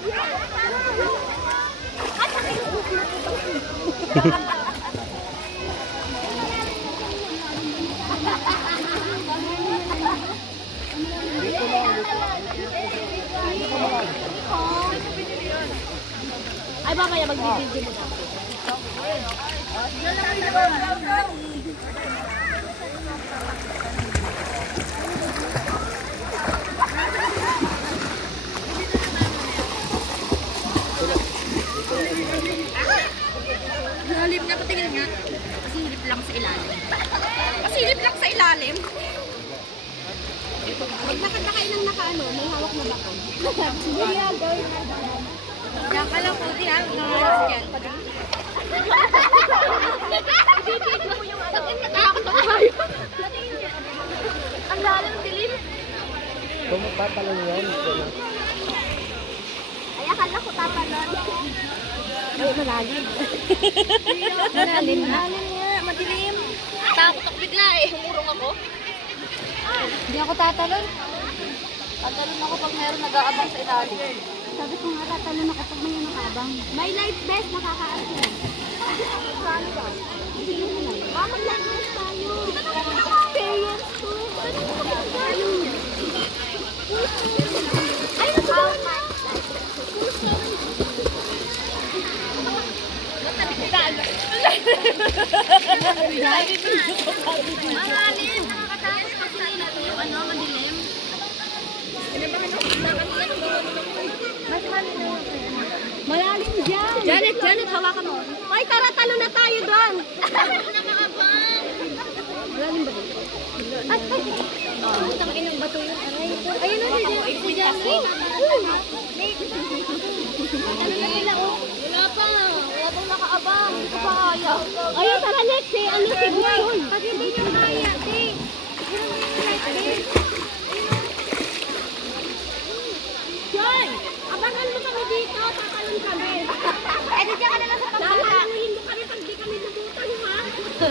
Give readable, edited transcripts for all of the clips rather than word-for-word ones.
Ay, mamaya mag-video mo na. Lalim nga, patingin nga. Pasilip lang sa ilalim. Pasilip lang sa ilalim. Maglakad na kayo ng nakaano, may hawak na bako. Diyan ka lang po, diyan. Nangalas yan. Ibibigyan mo yung ano. Natakot ako kayo. Ang lalim dilim. Kung magpapalan yan, Ay, akala ko tatalon. Ay, malalim. Malalim nga, madilim. Takot ako bigla eh. Humurong ako. Hindi ako tatalon. Tatalon ako pag meron nag-aabang sa ilalim. Sabi ko nga, tatalon ako pag may nakabang. May life vest, nakakaarap. Paano ba? Bakit life vest tayo? Ito naman yung experience ko. Ay, nasubukan na. Malalim. Nakakatakot pag sa ilalim yung ano, madilim. Malalim dyan. Janet, hawakan mo. Ay, tara, talo na tayo doon. Malalim ba dito? Putang inang bato yun. Ayun o, si Janet. Ano na nila o? Wala pa. Wala pang nakaabang. Hindi ko pa kaya. Ayun, tara next eh. Ano si Buson? Pag hindi nyo kaya, di. Yun ang yung light din. Joy! Abangan mo kami dito. Tatalon kami. Eh, di dyan ka na lang sa pangkala. Lalahanin mo kami pag di kami nabutan, ha? Uy,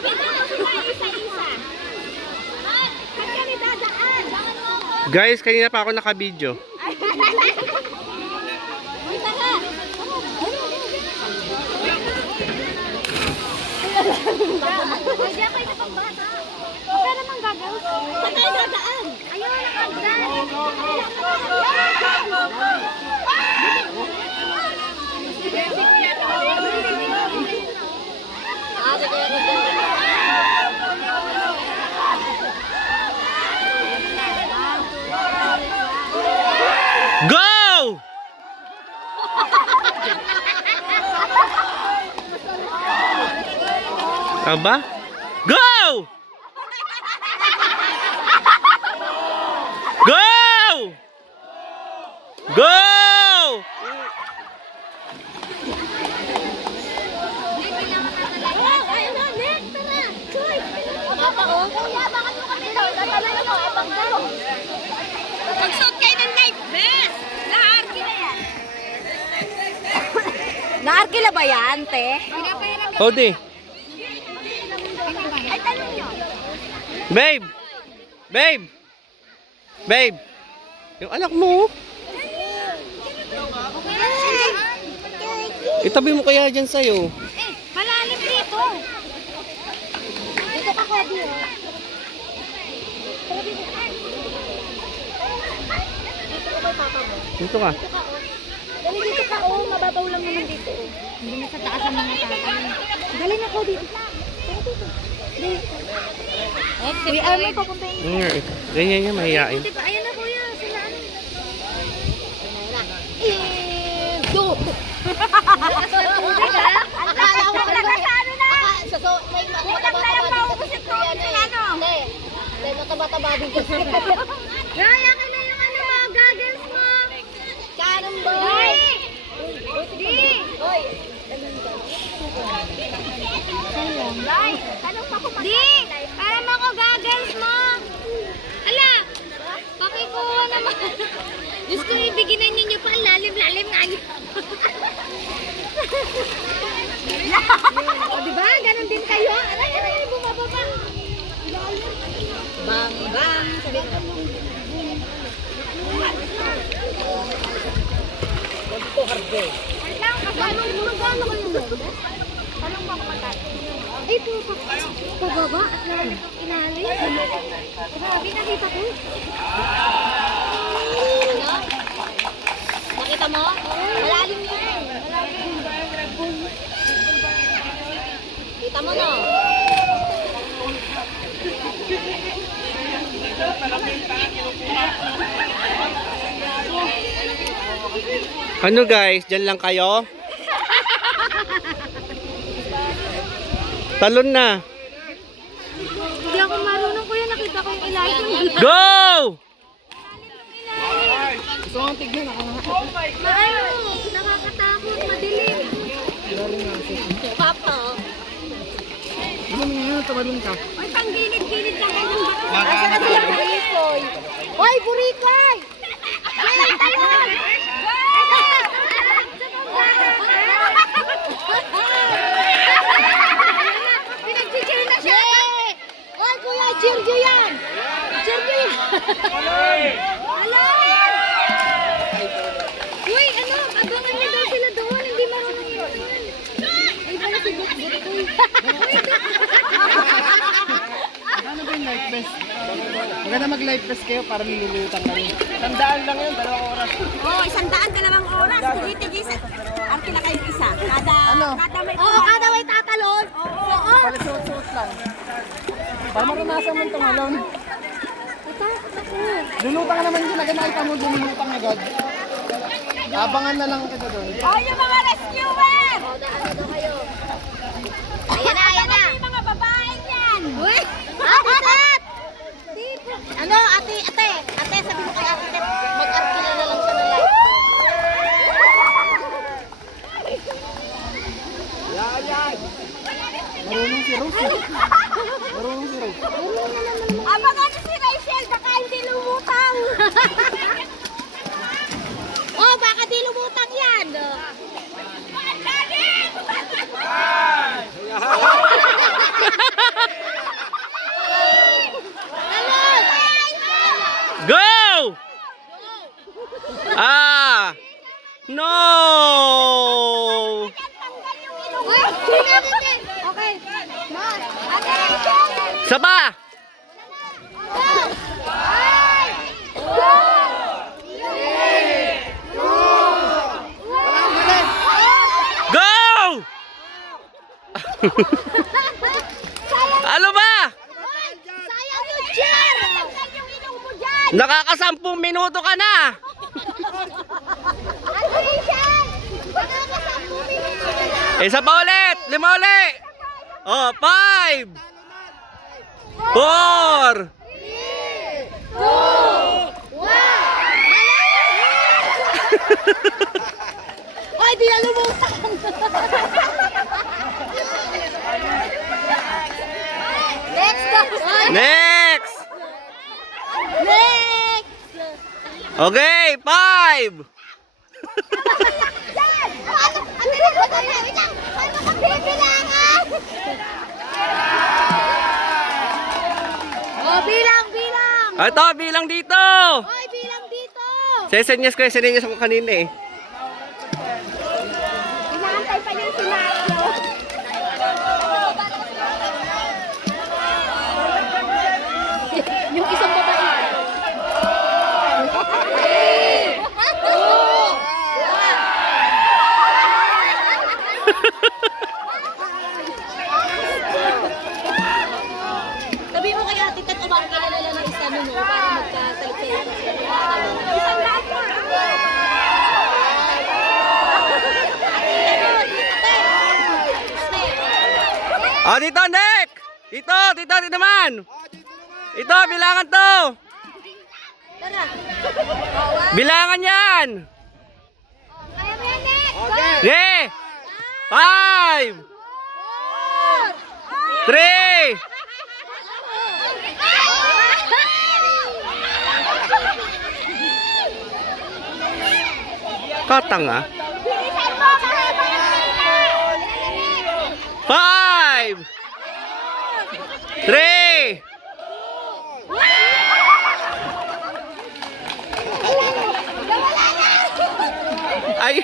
ibigay mo sila isa-isa. Pag kami dadaan. Bangan mo ako. guys, kanina pa ako naka-video. Uy, tara. Ay, diyan kayo sa pagbata. Pero naman gagawin. Saan tayo dadaan? Ayun, nakagdan. Go! Aba? Go! Go! Go! Ayun na, next, tara. Joy, papa, oh. Kuya, abangan mo kami daw. Tatalon mo, abang daw. Magsuot kayo ng life vest. Naarki na yan. Naarkila ba yan, te? Cody. Ay, tanong nyo. Babe! Babe! Babe! Yung anak mo. Itabi mo kaya dyan sa'yo. Eh, malalim dito. Dito ka, Cody, oh. Dito ka, papa mo. Dito ka. Dali dito ka, oh. Mababaw lang naman dito, oh. Hindi na sa taas ang mga tatay. Dali na, Cody. Uy, ano may papuntahin? Ganyan niya, mahihain. Diba, ayan na kuya, sila ano. Go! Ang lalaw ko na sa ano na? May mataba-taba din kasi si ano? Hindi, mataba-taba din kasi. Raya ka na yung ano mga goggles mo. Kanon boy! Di! Boy! Day, tanong pa ko Di! Para mo ko goggles mo. Ala! Pakikuha naman. Diyos ko, ibiginan ninyo pa. Lalim-lalim nga yun. O, diba? Ganon din kayo. Aray, bumababa. Bang, bang. Sabi ko. Wait lang, magkano kayo nun? Tanong mo ako magkano. Ay, pababa at lalim ng ilalim. Grabe, nakita ko. Ano? Nakita mo? Malalim yan. Kita mo, no? Ano guys, dyan lang kayo? Talon na. Hindi ako marunong kuya, nakita ko yung ilalim. Go! Gusto kong tignan ako. Maano, nakakatakot, madilim. Papa, oh. Ano mo ngayon, tumalun ka. Ay, pang gilid-gilid lang kayo ng baka. Asa na sila burikoy? Hoy, burikoy! Ay, talon! Pinag-cheer na siya! Hoy, kuya, cheer nyo yan! Cheer nyo yan! Alay! Uy, ano, abangan na daw sila doon, hindi marunong yun. Ay, pala si Gut-Gut. Ano ba yung life vest? Maganda mag-life vest kayo para nilulutan kami. Tandaan lang yun, 2 oras. Oo, 102 oras. Tigis. Arki na kayo isa. Kada may... Oo, kada may tatalon. Oo. Palisuot-suot lang. Para maranasan mo tumalon. Lulutang naman yun, agad nakita mo, lumulutang agad. Abangan na lang kita doon. Oh, yung mga rescuer! O, daan na kayo. Ayan na, ayan na. Yung mga babae yan. Uy! Ate! Ano, ate, sabi mo kay ate, mag-arkila na lang siya ng life. Marunong si Rose. Marunong si Rose. Abangan si Rachel, baka hindi lumutang. Oh, baka di lumutang yan. Go! Ah! No! Okay. Ate Rachel! Saba! Go! Ano ba? Sayang yung chair! Sayang yung inom mo dyan! Nakaka-10 minuto ka na! Ate Rachel! Nakakasampu minuto na lang! Isa pa ulit! 5 ulit! Oh, 5! 4! Ay, di na lumutang! Next! Next! Next! Okay, 5! Ano ka bibilangan? Oh, bilang! Ito, bilang dito! Hoy, bilang dito! Sesenyas ako kanina eh. Inaantay pa yung senaryo. Yung isang babae. Sabi mo kaya ate Tat, umakilala lang ng isa nun, no, para magkasalit-salit. Isang lapo. Oh, dito, Nick! Dito naman! Ito, bilangan to! Bilangan yan! Kaya mo yan, Nick! Okay! 5! 3! Katanga. Bilisan mo, mahaba yung pila! 5! 3! Ay!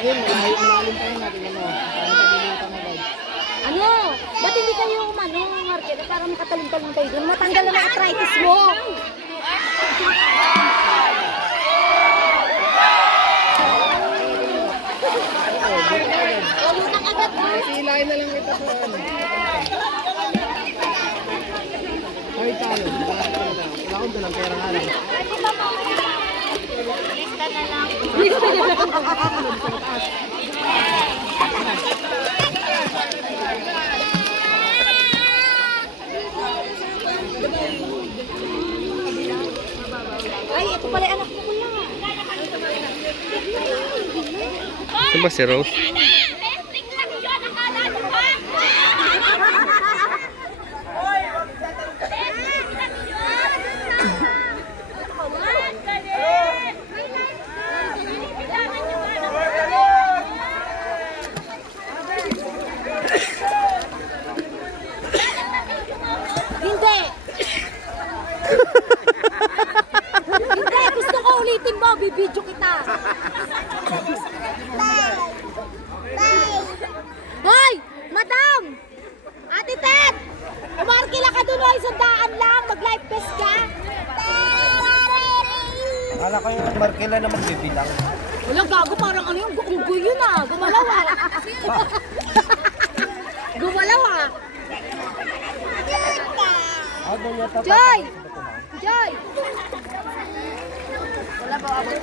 Ayun, malalim pa yun natin. Ano, parang paglulutan agad. Ano? Ba't hindi kayo Market? Para makatalong-talong kayo doon. Matanggal na arthritis mo. Lutang agad mo. Silain na lang ito sa ano. Ay, talo. Wala akong dalang pera nga lang. Lista na lang. Ay, ito pala yung anak ko pala. Saan ba si Rose? Hindi! Hindi! Gusto ko ulitin mo! Bibidyo kita! Hoy! Madam! Ate Ted! Umarkila ka dun o! Isang daan lang! Mag-life vest ka! Kala ko yung markila na magbibilang. Wala, gago, parang ano yung unggoy yun ah. Gumalaw ah. Gumalaw ah. Joy! Joy! Wala ba abot?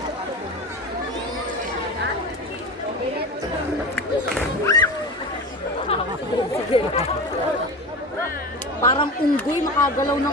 Parang unggoy makagalaw ng